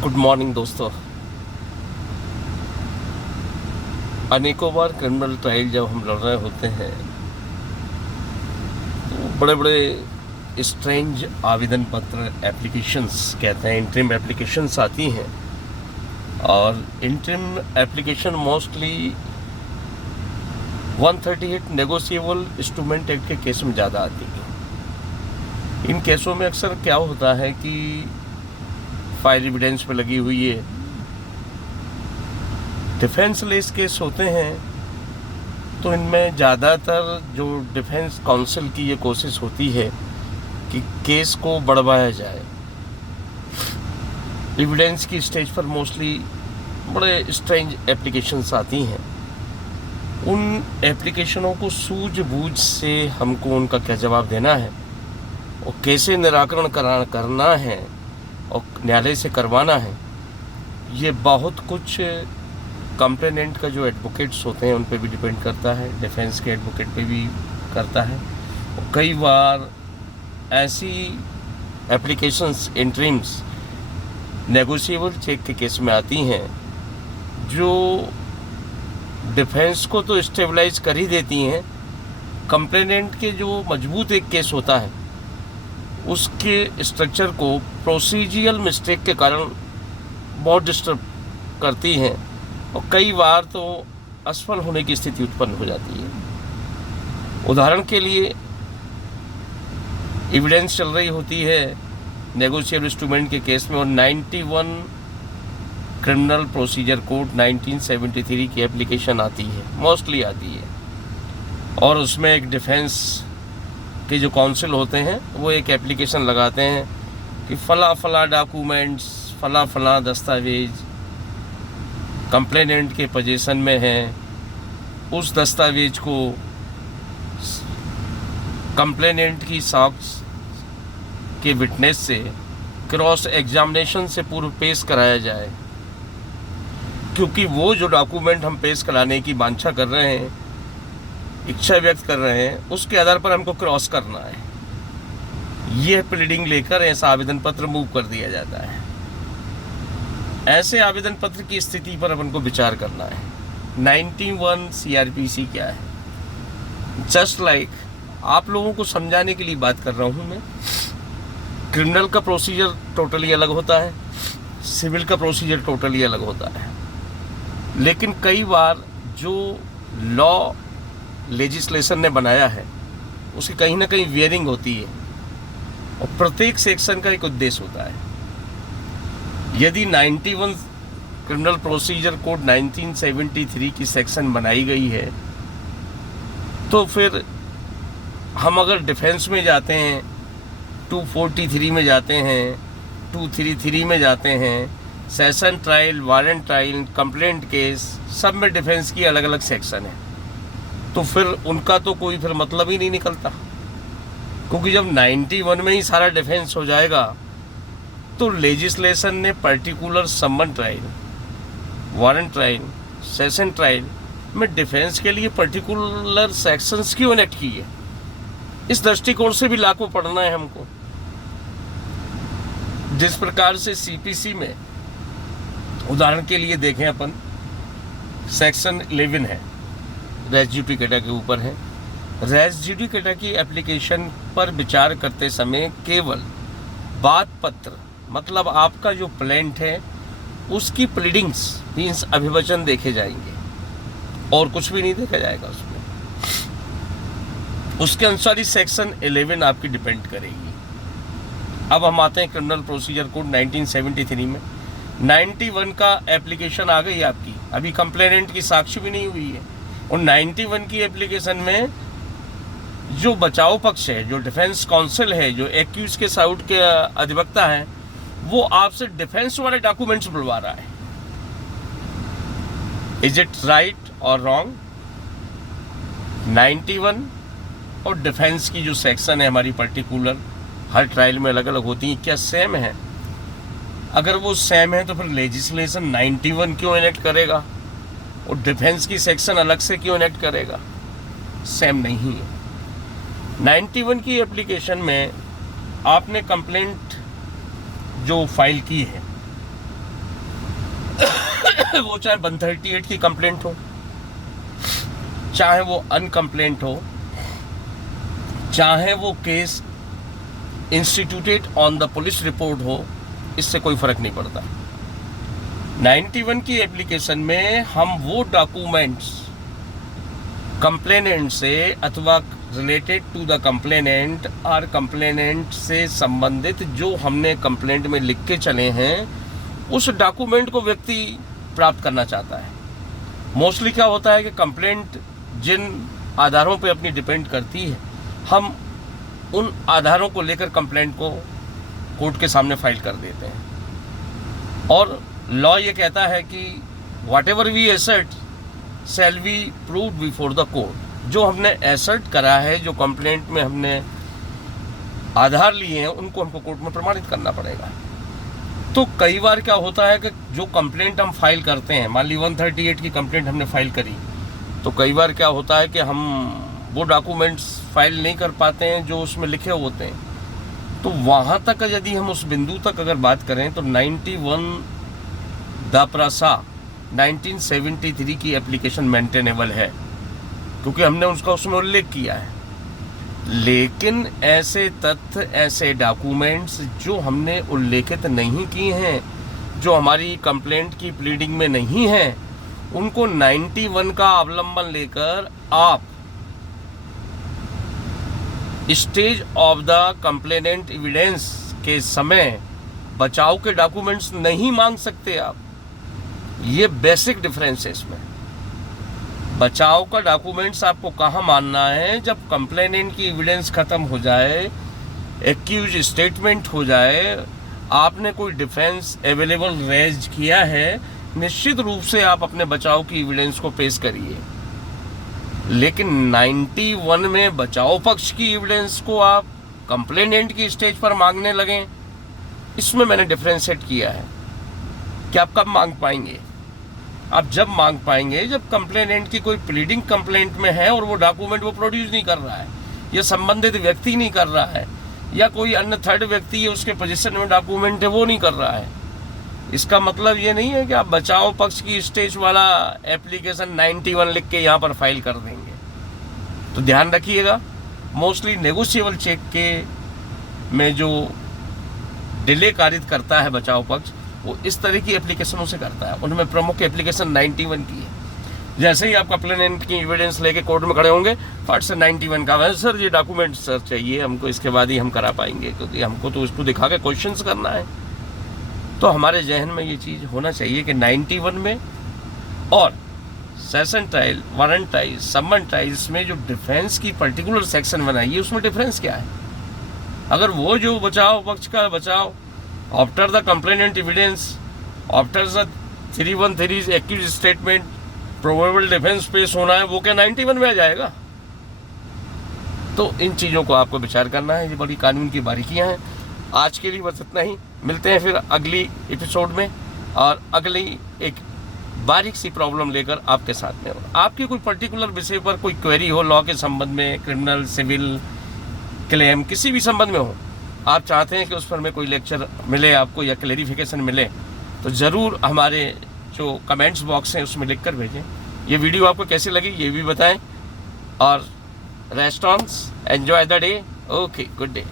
Good morning दोस्तों। अनेकों बार criminal trial जब हम लड़ रहे होते हैं तो बड़े बड़े स्ट्रेंज आवेदन पत्र एप्लीकेशंस कहते हैं, इंटरिम एप्लीकेशंस आती हैं। और interim application mostly 138 negotiable instrument act के केस में ज़्यादा आती है। इन केसों में अक्सर क्या होता है कि फायर एविडेंस पे लगी हुई है, डिफेंस लेस केस होते हैं, तो इनमें ज़्यादातर जो डिफेंस काउंसिल की ये कोशिश होती है कि केस को बढ़वाया जाए। एविडेंस की स्टेज पर मोस्टली बड़े स्ट्रेंज एप्लीकेशंस आती हैं। उन एप्लीकेशनों को सूझबूझ से हमको उनका क्या जवाब देना है और कैसे निराकरण करना है और न्यायालय से करवाना है, ये बहुत कुछ कंप्लेनेंट का जो एडवोकेट्स होते हैं उन पे भी डिपेंड करता है, डिफेंस के एडवोकेट पे भी करता है। और कई बार ऐसी एप्लीकेशंस इंटरिम्स नेगोशिएबल चेक के केस में आती हैं जो डिफेंस को तो स्टेबलाइज कर ही देती हैं, कंप्लेनेंट के जो मजबूत एक केस होता है उसके स्ट्रक्चर को प्रोसीजियल मिस्टेक के कारण बहुत डिस्टर्ब करती हैं और कई बार तो असफल होने की स्थिति उत्पन्न हो जाती है। उदाहरण के लिए एविडेंस चल रही होती है नेगोशिएबल इंस्ट्रूमेंट के केस में और 91 क्रिमिनल प्रोसीजर कोड 1973 की एप्लीकेशन आती है, मोस्टली आती है। और उसमें एक डिफेंस के जो काउंसिल होते हैं वो एक एप्लीकेशन लगाते हैं कि फला डॉक्यूमेंट्स, फला दस्तावेज कंप्लेनेंट के पोजीशन में है, उस दस्तावेज को कंप्लेनेंट की साक्ष के विटनेस से क्रॉस एग्जामिनेशन से पूर्व पेश कराया जाए, क्योंकि वो जो डॉक्यूमेंट हम पेश कराने की वांछा कर रहे हैं, इच्छा व्यक्त कर रहे हैं, उसके आधार पर हमको क्रॉस करना है। यह प्लीडिंग लेकर ऐसा आवेदन पत्र मूव कर दिया जाता है। ऐसे आवेदन पत्र की स्थिति पर अपन को विचार करना है। 91 CRPC क्या है, जस्ट लाइक आप लोगों को समझाने के लिए बात कर रहा हूँ मैं। क्रिमिनल का प्रोसीजर टोटली अलग होता है, सिविल का प्रोसीजर टोटली अलग होता है, लेकिन कई बार जो लॉ लेजिस्लेशन ने बनाया है उसकी कहीं ना कहीं वेयरिंग होती है और प्रत्येक सेक्शन का एक उद्देश्य होता है। यदि 91 क्रिमिनल प्रोसीजर कोड 1973 की सेक्शन बनाई गई है तो फिर हम अगर डिफेंस में जाते हैं 243 में जाते हैं, 233 में जाते हैं, session trial, warrant trial, complaint case, सब में डिफेंस की अलग अलग सेक्शन है, तो फिर उनका तो कोई फिर मतलब ही नहीं निकलता। क्योंकि जब 91 में ही सारा डिफेंस हो जाएगा तो लेजिस्लेशन ने particular summon trial, warrant trial, session trial में डिफेंस के लिए पर्टिकुलर सेक्शंस क्यों इनेक्ट किए, इस दृष्टिकोण से भी लॉ को पढ़ना है हमको। जिस प्रकार से CPC में उदाहरण के लिए देखें अपन, सेक्शन 11 है, रेस जुडिकेटा के ऊपर है। रेस जुडिकेटा की एप्लीकेशन पर विचार करते समय केवल बात पत्र, मतलब आपका जो प्लेंट है उसकी प्लीडिंग्स मीन्स अभिवचन देखे जाएंगे और कुछ भी नहीं देखा जाएगा उसमें। उसके अनुसार ही सेक्शन 11 आपकी डिपेंड करेगी। अब हम आते हैं क्रिमिनल प्रोसीजर कोड 1973 में। 91 का एप्लीकेशन आ गई आपकी, अभी कंप्लेनेंट की साक्ष्य भी नहीं हुई है, और 91 की एप्लीकेशन में जो बचाव पक्ष है, जो डिफेंस काउंसिल है, जो एक्यूज के साउट के अधिवक्ता है, वो आपसे डिफेंस वाले डॉक्यूमेंट्स बुलवा रहा है। इज इट राइट और रॉन्ग? 91 और डिफेंस की जो सेक्शन है हमारी पर्टिकुलर, हर ट्रायल में अलग अलग होती है, क्या सेम है? अगर वो सेम है तो फिर लेजिस्लेशन 91 क्यों इनेक्ट करेगा और डिफेंस की सेक्शन अलग से क्यों इनेक्ट करेगा? सेम नहीं है। 91 की एप्लीकेशन में आपने कंप्लेंट जो फाइल की है वो चाहे 138 की कंप्लेंट हो, चाहे वो अनकंप्लेंट हो, चाहे वो case instituted on the police report हो, इससे कोई फर्क नहीं पड़ता। 91 की एप्लीकेशन में हम वो डॉक्यूमेंट्स कंप्लेनेंट से अथवा रिलेटेड टू द कंप्लेनेंट और कंप्लेनेंट से संबंधित जो हमने कंप्लेंट में लिख के चले हैं, उस डॉक्यूमेंट को व्यक्ति प्राप्त करना चाहता है। मोस्टली क्या होता है कि कंप्लेंट जिन आधारों पे अपनी डिपेंड करती है, हम उन आधारों को लेकर कंप्लेंट को कोर्ट के सामने फाइल कर देते हैं। और लॉ ये कहता है कि whatever we assert shall be proved before the court. जो हमने एसर्ट करा है, जो कंप्लेंट में हमने आधार लिए हैं, उनको हमको कोर्ट में प्रमाणित करना पड़ेगा। तो कई बार क्या होता है कि जो कंप्लेंट हम फाइल करते हैं, मान ली 138 की कंप्लेंट हमने फाइल करी, तो कई बार क्या होता है कि हम वो डॉक्यूमेंट्स फाइल नहीं कर पाते हैं जो उसमें लिखे होते हैं। तो वहाँ तक यदि हम उस बिंदु तक अगर बात करें तो 91 दापरासा 1973 की एप्लीकेशन मेंटेनेबल है, क्योंकि हमने उसका उसमें उल्लेख किया है। लेकिन ऐसे तथ्य, ऐसे डॉक्यूमेंट्स जो हमने उल्लेखित नहीं किए हैं, जो हमारी कंप्लेंट की प्लीडिंग में नहीं हैं, उनको 91 का अवलंबन लेकर आप stage of the complainant evidence के समय बचाव के डॉक्यूमेंट्स नहीं मांग सकते आप। ये बेसिक डिफरेंस है इसमें। बचाव का डॉक्यूमेंट्स आपको कहाँ मानना है? जब कंप्लेनेंट की एविडेंस खत्म हो जाए, एक्यूज स्टेटमेंट हो जाए, आपने कोई डिफेंस अवेलेबल रेज किया है, निश्चित रूप से आप अपने बचाव की एविडेंस को पेश करिए। लेकिन 91 में बचाव पक्ष की एविडेंस को आप कंप्लेनेंट की स्टेज पर मांगने लगें, इसमें मैंने डिफरेंशिएट किया है कि आप कब मांग पाएंगे। आप जब मांग पाएंगे जब कंप्लेनेंट की कोई प्लीडिंग कंप्लेंट में है और वो डॉक्यूमेंट वो प्रोड्यूस नहीं कर रहा है, या संबंधित व्यक्ति नहीं कर रहा है, या कोई अन्य थर्ड व्यक्ति है उसके पोजीशन में डॉक्यूमेंट है वो नहीं कर रहा है। इसका मतलब ये नहीं है कि आप बचाव पक्ष की स्टेज वाला एप्लीकेशन 91 लिख के यहाँ पर फाइल कर देंगे। तो ध्यान रखिएगा, मोस्टली नेगोशिएबल चेक के में जो डिले कारित करता है बचाव पक्ष, वो इस तरह की एप्लीकेशनों से करता है। उनमें प्रमुख एप्लीकेशन 91 की है। जैसे ही आप कंप्लेनेंट की एविडेंस लेके कोर्ट में खड़े होंगे, फट से 91 का है, सर ये डॉक्यूमेंट सर चाहिए हमको, इसके बाद ही हम करा पाएंगे, क्योंकि हमको तो उसको दिखा के क्वेश्चंस करना है। तो हमारे जहन में ये चीज़ होना चाहिए कि 91 में और सेशन ट्रायल, वारंट ट्रायल, समन ट्रायल्स में जो डिफेंस की पर्टिकुलर सेक्शन बनाई है, उसमें डिफरेंस क्या है? अगर वो जो बचाव पक्ष का बचाव after the complainant evidence, after the 313 accused statement, probable defence पेश होना है, वो क्या 91 में आ जाएगा? तो इन चीज़ों को आपको विचार करना है। ये बड़ी कानून की बारीकियां हैं। आज के लिए बस इतना ही। मिलते हैं फिर अगली एपिसोड में और अगली एक बारीक सी प्रॉब्लम लेकर आपके साथ में। आपकी कोई पर्टिकुलर विषय पर कोई क्वेरी हो, लॉ के संबंध में, क्रिमिनल, सिविल, क्लेम, किसी भी संबंध में हो, आप चाहते हैं कि उस पर में कोई लेक्चर मिले आपको या क्लेरिफिकेशन मिले, तो ज़रूर हमारे जो कमेंट्स बॉक्स हैं उसमें लिख कर भेजें। ये वीडियो आपको कैसी लगी ये भी बताएं, और restaurants enjoy the day. Okay, good day.